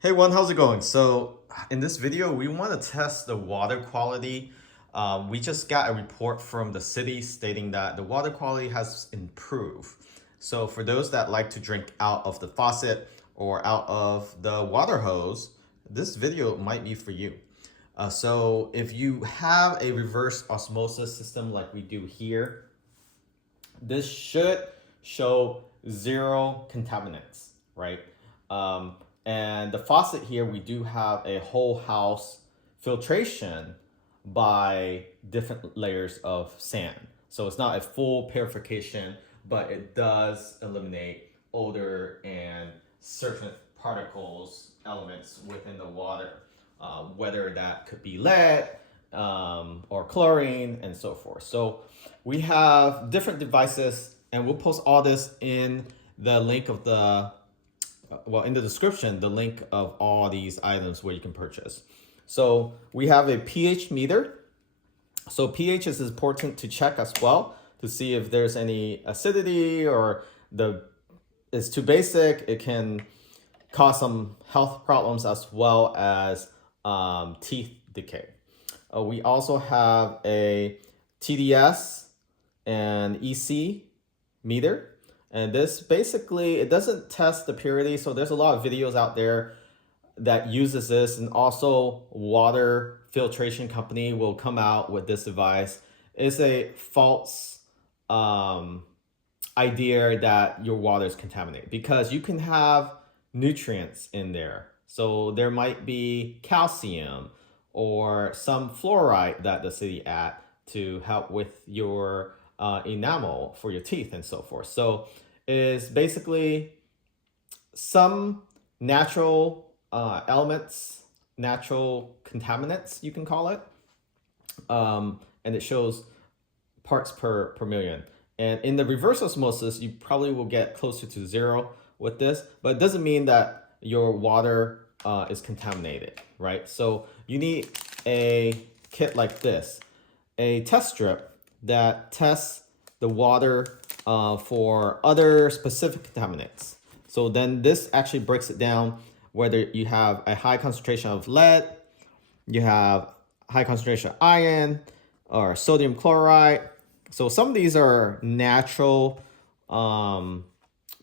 Hey one, how's it going? So in this video, we want to test the water quality. We just got a report from the city stating that the water quality has improved. So for those that like to drink out of the faucet or out of the water hose, this video might be for you. So if you have a reverse osmosis system like we do here, this should show zero contaminants, right? Um, and the faucet here, we do have a whole house filtration by different layers of sand. So it's not a full purification, but it does eliminate odor and certain particles, elements within the water, whether that could be lead, or chlorine and so forth. So we have different devices, and we'll post all this in the link of in the description, the link of all these items where you can purchase. So we have a pH meter. So pH is important to check as well to see if there's any acidity or it's too basic. It can cause some health problems as well as teeth decay. We also have a TDS and EC meter. And this basically, it doesn't test the purity. So there's a lot of videos out there that uses this, and also water filtration company will come out with this device. It's a false idea that your water is contaminated because you can have nutrients in there. So there might be calcium or some fluoride that the city add to help with your enamel for your teeth and so forth. So it's basically some natural elements, natural contaminants, you can call it. And it shows parts per million. And in the reverse osmosis, you probably will get closer to zero with this, but it doesn't mean that your water is contaminated, right? So you need a kit like this, a test strip that tests the water for other specific contaminants. So then this actually breaks it down whether you have a high concentration of lead, you have high concentration of iron, or sodium chloride. So some of these are natural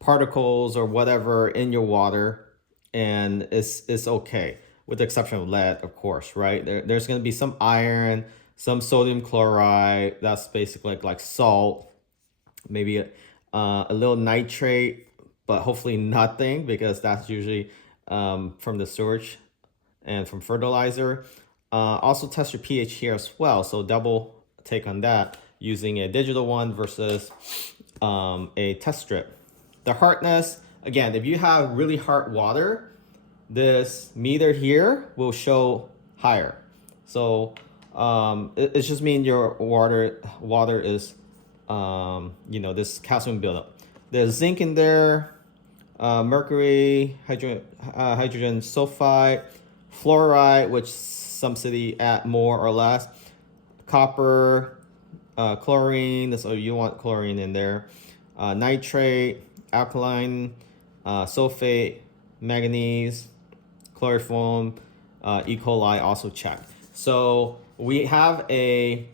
particles or whatever in your water, and it's okay, with the exception of lead, of course, right? There's going to be some iron, some sodium chloride. That's basically like salt, maybe a little nitrate, but hopefully nothing because that's usually from the sewage and from fertilizer. Also test your pH here as well. So double take on that using a digital one versus a test strip. The hardness, again, if you have really hard water, this meter here will show higher. So it just means your water is, this calcium buildup. There's zinc in there, mercury, hydrogen sulfide, fluoride, which some city add more or less, copper, chlorine. So you want chlorine in there, nitrate, alkaline, sulfate, manganese, chloroform, E. coli also checked. So we have a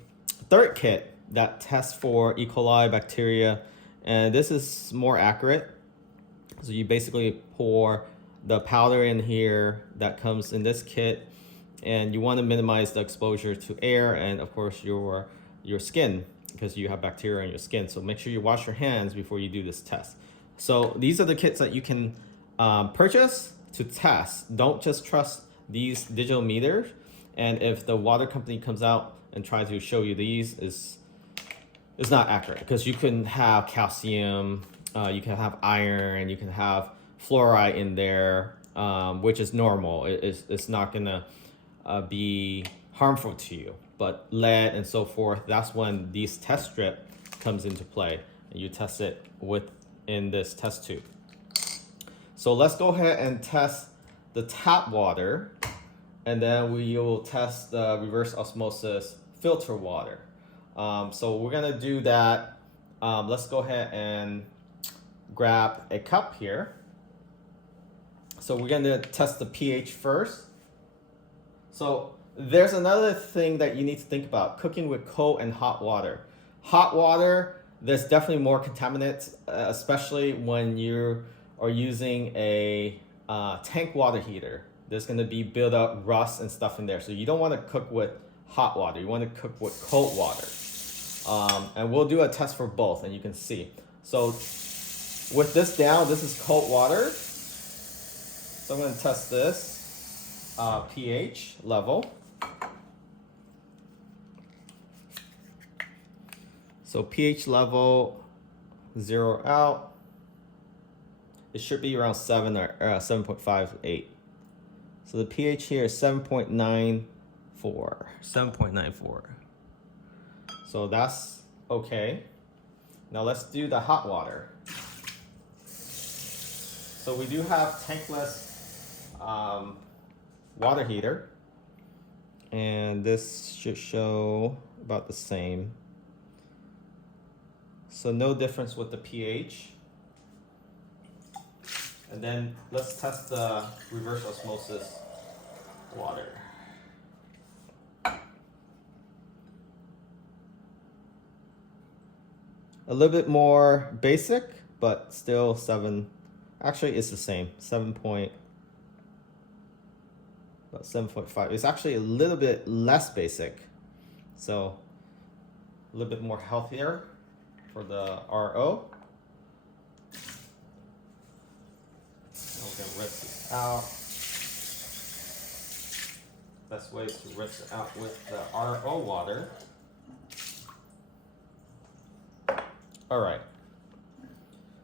third kit that tests for E. coli bacteria, and this is more accurate. So you basically pour the powder in here that comes in this kit, and you want to minimize the exposure to air and of course your skin, because you have bacteria in your skin. So make sure you wash your hands before you do this test. So these are the kits that you can purchase to test. Don't just trust these digital meters. And if the water company comes out and tries to show you these, is not accurate, because you can have calcium, you can have iron, you can have fluoride in there, which is normal. It's not gonna be harmful to you. But lead and so forth, that's when these test strip comes into play, and you test it within this test tube. So let's go ahead and test the tap water, and then we will test the reverse osmosis filter water. So we're gonna do that. Let's go ahead and grab a cup here. So we're gonna test the pH first. So there's another thing that you need to think about, cooking with cold and hot water. Hot water, there's definitely more contaminants, especially when you are using a tank water heater. There's gonna be built up rust and stuff in there. So you don't wanna cook with hot water, you wanna cook with cold water. And we'll do a test for both and you can see. So with this down, this is cold water. So I'm gonna test this pH level. So pH level, 0 out. It should be around 7 or 7.58. So the pH here is 7.94. 7.94. So that's okay. Now let's do the hot water. So we do have tankless water heater, and this should show about the same. So no difference with the pH. And then let's test the reverse osmosis water. A little bit more basic, but still 7. Actually, it's the same. 7.5. It's actually a little bit less basic, so a little bit more healthier for the RO. We're gonna rinse this out. Best way is to rinse it out with the RO water. All right.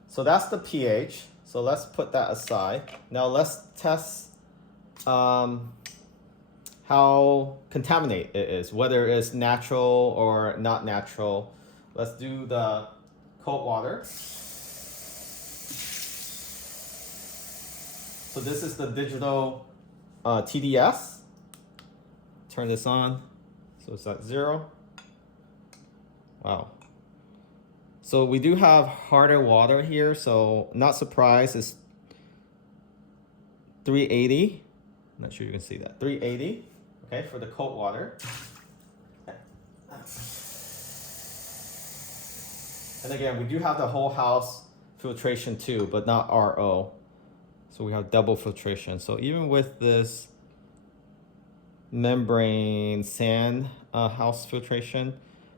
So that's the pH. So let's put that aside. Now let's test how contaminated it is, whether it's natural or not natural. Let's do the cold water. So this is the digital TDS. Turn this on. So it's at 0. Wow. So we do have harder water here, so not surprised, it's 380. I'm not sure you can see that. 380, okay, for the cold water. And again, we do have the whole house filtration too, but not RO. So we have double filtration. So even with this membrane sand house filtration,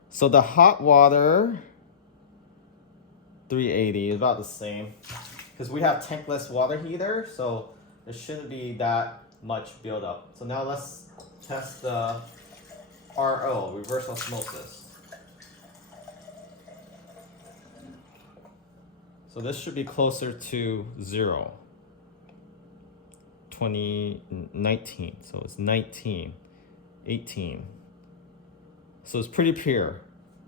so the hot water, 380 is about the same, because we have tankless water heater, so there shouldn't be that much buildup. So now let's test the RO, reverse osmosis. So this should be closer to 0. 2019, so it's 19, 18. So it's pretty pure.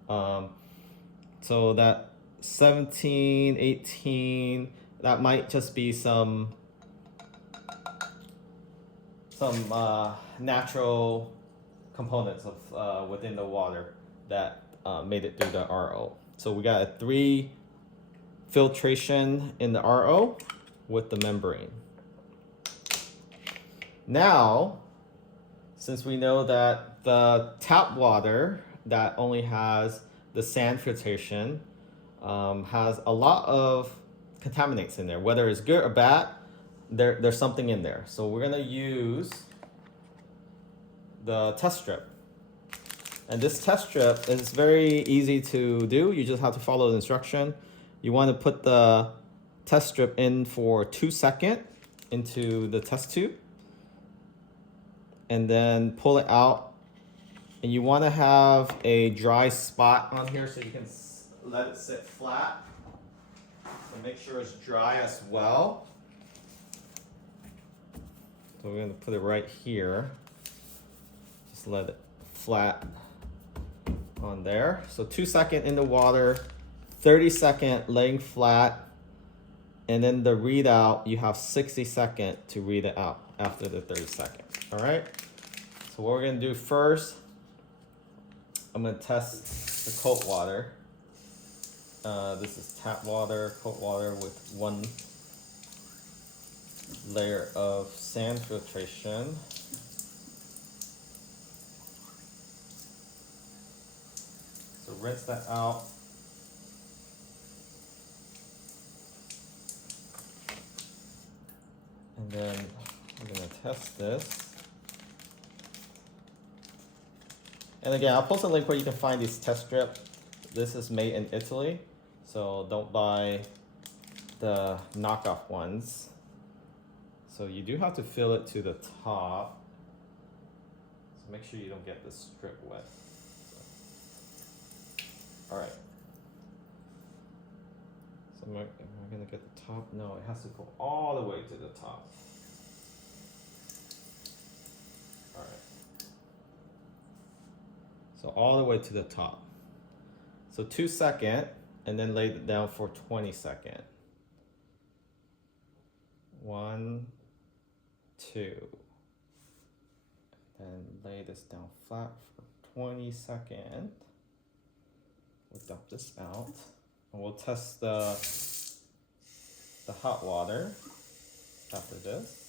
So that 17, 18, that might just be some natural components of within the water that made it through the RO. So we got a 3 filtration in the RO with the membrane. Now, since we know that the tap water that only has the sand filtration has a lot of contaminants in there, whether it's good or bad, there's something in there. So we're gonna use the test strip. And this test strip is very easy to do. You just have to follow the instruction. You wanna put the test strip in for 2 seconds into the test tube, and then pull it out. And you wanna have a dry spot on here so you can let it sit flat. So make sure it's dry as well. So we're gonna put it right here. Just let it flat on there. So 2 seconds in the water, 30 seconds laying flat, and then the readout, you have 60 seconds to read it out after the 30 seconds. All right. So what we're gonna do first, I'm gonna test the cold water. This is tap water, cold water with 1 layer of sand filtration. So rinse that out. And then we're gonna test this. And again, I'll post a link where you can find these test strips. This is made in Italy, so don't buy the knockoff ones. So you do have to fill it to the top. So make sure you don't get the strip wet. All right. So am I gonna get the top? No, it has to go all the way to the top. All right. So all the way to the top. So 2 seconds, and then lay it down for 20 seconds. 1, 2. Then lay this down flat for 20 seconds. We'll dump this out, and we'll test the hot water after this.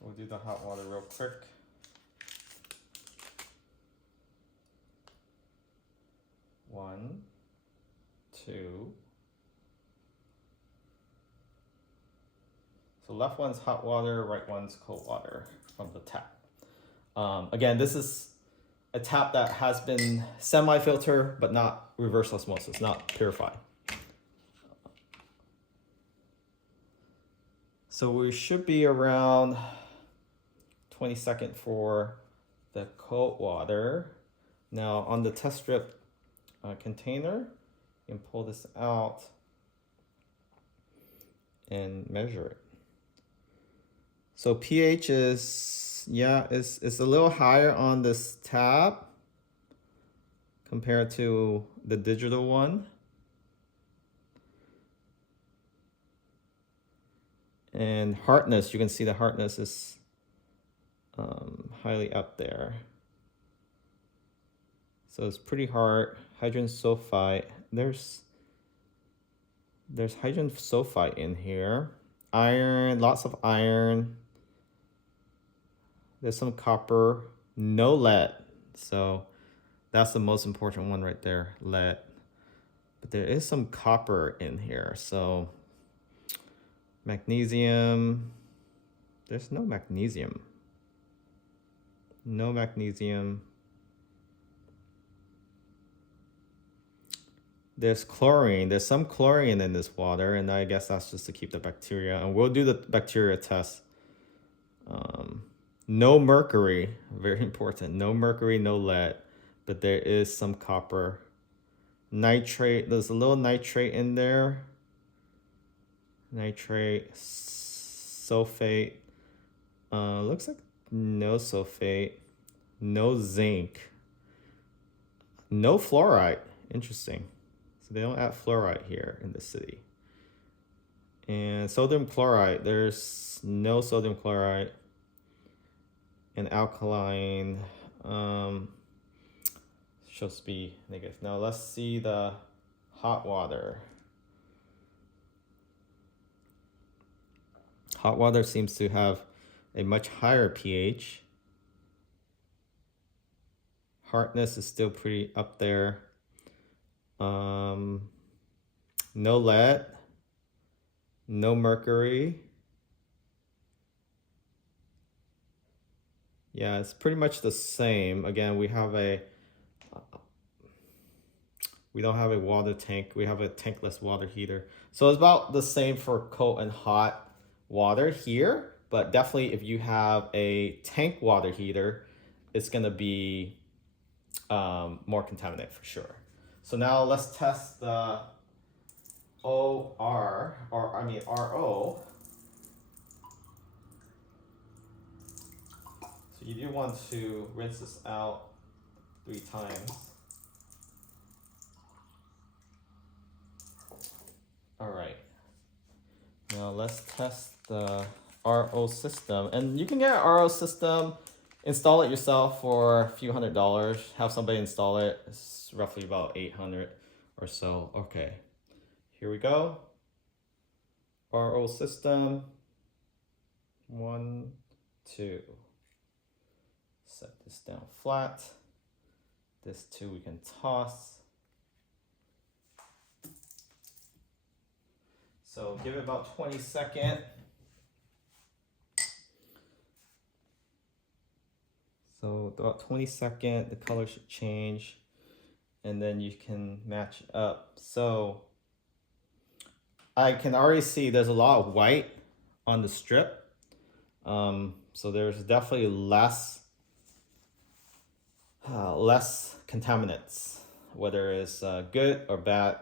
We'll do the hot water real quick. One, 2. So left one's hot water, right one's cold water from the tap. Again, this is a tap that has been semi-filtered, but not reverse osmosis, not purified. So we should be around 20 seconds for the cold water. Now on the test strip container, you can pull this out and measure it. So pH is, it's a little higher on this tab compared to the digital one. And hardness, you can see the hardness is highly up there. So it's pretty hard. Hydrogen sulfide, there's hydrogen sulfide in here. Iron, lots of iron. There's some copper, no lead. So that's the most important one right there, lead. But there is some copper in here. So magnesium, there's no magnesium. No magnesium. There's chlorine. There's some chlorine in this water, and I guess that's just to keep the bacteria. And we'll do the bacteria test. No mercury, very important. No mercury, no lead, but there is some copper. Nitrate, there's a little nitrate in there. Nitrate, sulfate. Looks like no sulfate, no zinc, no fluoride. Interesting. So they don't add fluoride here in the city. And sodium chloride, there's no sodium chloride. And alkaline should be negative. Now let's see the hot water. Hot water seems to have a much higher pH. Hardness is still pretty up there. No lead, no mercury. Yeah, it's pretty much the same. Again, we don't have a water tank. We have a tankless water heater. So it's about the same for cold and hot water here, but definitely if you have a tank water heater, it's gonna be more contaminated for sure. So now let's test the RO. So you do want to rinse this out 3 times. All right. Now let's test the RO system. And you can get an RO system Install it yourself for a few $100s. Have somebody install it. It's roughly about 800 or so. Okay, here we go. RO system. 1, 2. Set this down flat. This 2 we can toss. So give it about 20 seconds. So about 20 seconds, the color should change, and then you can match it up. So I can already see there's a lot of white on the strip. So there's definitely less contaminants, whether it's good or bad.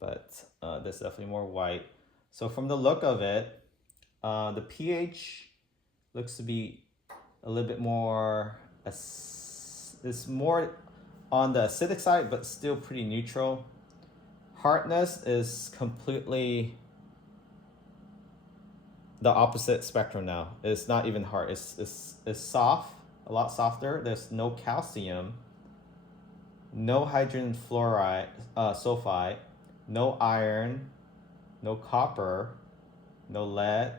But there's definitely more white. So from the look of it, the pH looks to be a little bit more, it's more on the acidic side, but still pretty neutral. Hardness is completely the opposite spectrum now. It's not even hard. It's soft, a lot softer. There's no calcium, no hydrogen fluoride, sulfide, no iron, no copper, no lead,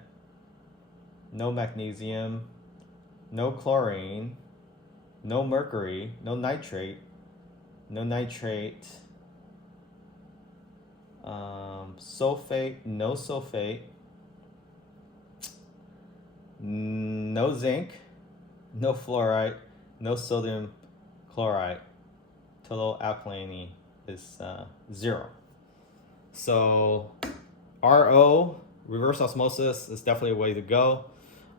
no magnesium, no chlorine, no mercury, no nitrate, sulfate, no sulfate, no zinc, no fluoride, no sodium chloride. Total alkalinity is 0. So RO, reverse osmosis, is definitely a way to go.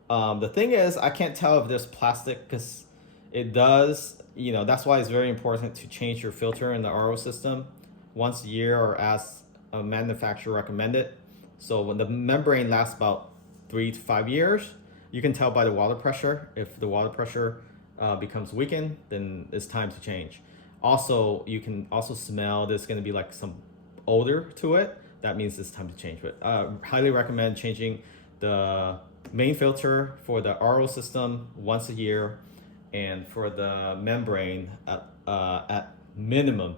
The thing is, I can't tell if there's plastic, because it does, that's why it's very important to change your filter in the RO system once a year, or as a manufacturer recommended. So when the membrane lasts about 3 to 5 years, you can tell by the water pressure. If the water pressure becomes weakened, then it's time to change. Also, you can also smell there's going to be like some odor to it. That means it's time to change. But highly recommend changing the main filter for the RO system once a year, and for the membrane at minimum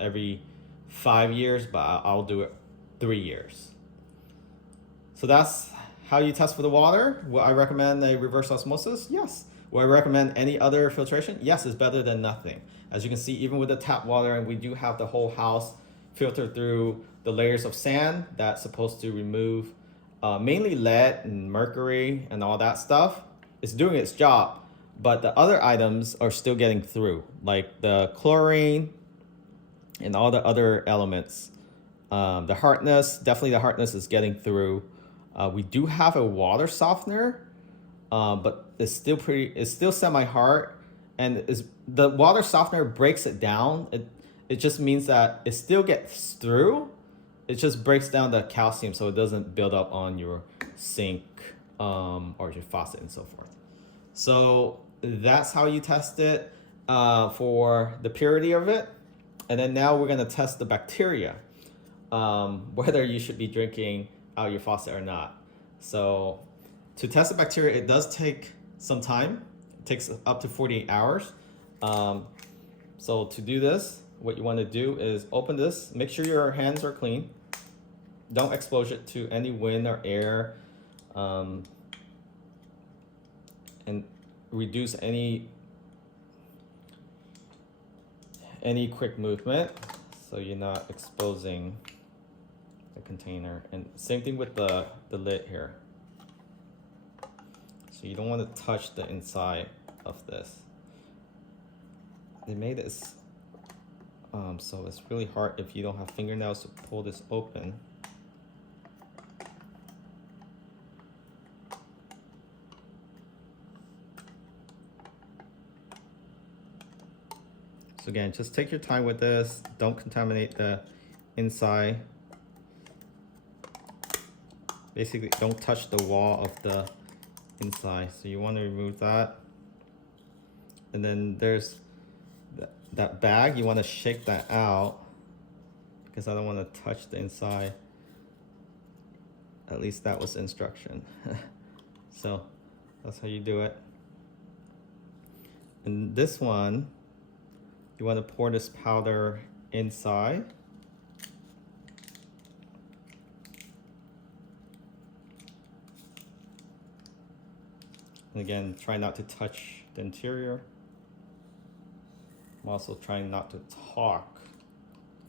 every 5 years, but I'll do it 3 years. So that's how you test for the water. Will I recommend a reverse osmosis? Yes. Will I recommend any other filtration? Yes, it's better than nothing. As you can see, even with the tap water, and we do have the whole house filtered through the layers of sand that's supposed to remove mainly lead and mercury and all that stuff. It's doing its job, but the other items are still getting through, like the chlorine and all the other elements. The hardness, definitely the hardness is getting through. We do have a water softener, but it's still semi-hard, and the water softener breaks it down. It just means that it still gets through. It just breaks down the calcium so it doesn't build up on your sink or your faucet and so forth. So that's how you test it for the purity of it. And then now we're going to test the bacteria, whether you should be drinking out of your faucet or not. So to test the bacteria, it does take some time. It takes up to 48 hours. So to do this, what you want to do is open this. Make sure your hands are clean. Don't expose it to any wind or air, and reduce any quick movement, so you're not exposing the container. And same thing with the lid here. So you don't want to touch the inside of this. They made this so it's really hard if you don't have fingernails to pull this open. So again, just take your time with this. Don't contaminate the inside. Basically, don't touch the wall of the inside. So you want to remove that. And then there's that bag. You want to shake that out, because I don't want to touch the inside. At least that was the instruction. So That's how you do it. And this one, you want to pour this powder inside. And again, try not to touch the interior. I'm also trying not to talk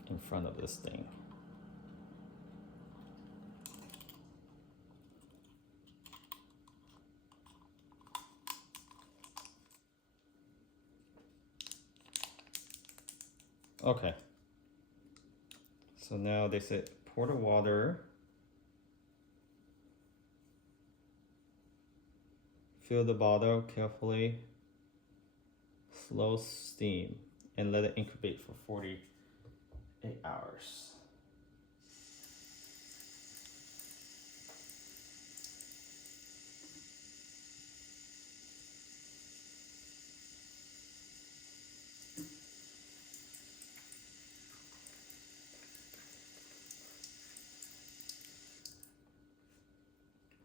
in front of this thing. Okay. So now they said pour the water. Fill the bottle carefully. Slow steam and let it incubate for 48 hours.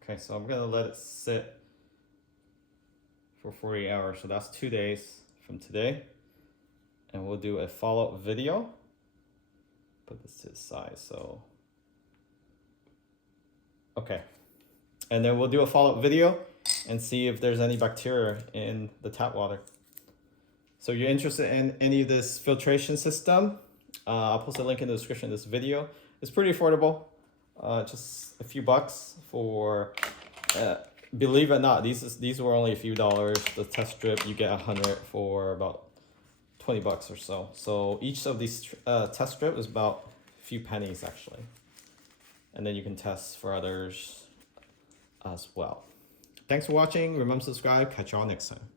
Okay, so I'm gonna let it sit for 48 hours. So that's 2 days from today. And we'll do a follow-up video. Put this to the side, so. Okay. And then we'll do a follow-up video and see if there's any bacteria in the tap water. So you're interested in any of this filtration system, I'll post a link in the description of this video. It's pretty affordable, just a few bucks for, believe it or not, these were only a few dollars. The test strip, you get 100 for about 20 bucks or so. So each of these test strip is about a few pennies actually. And then you can test for others as well. Thanks for watching. Remember to subscribe. Catch y'all next time.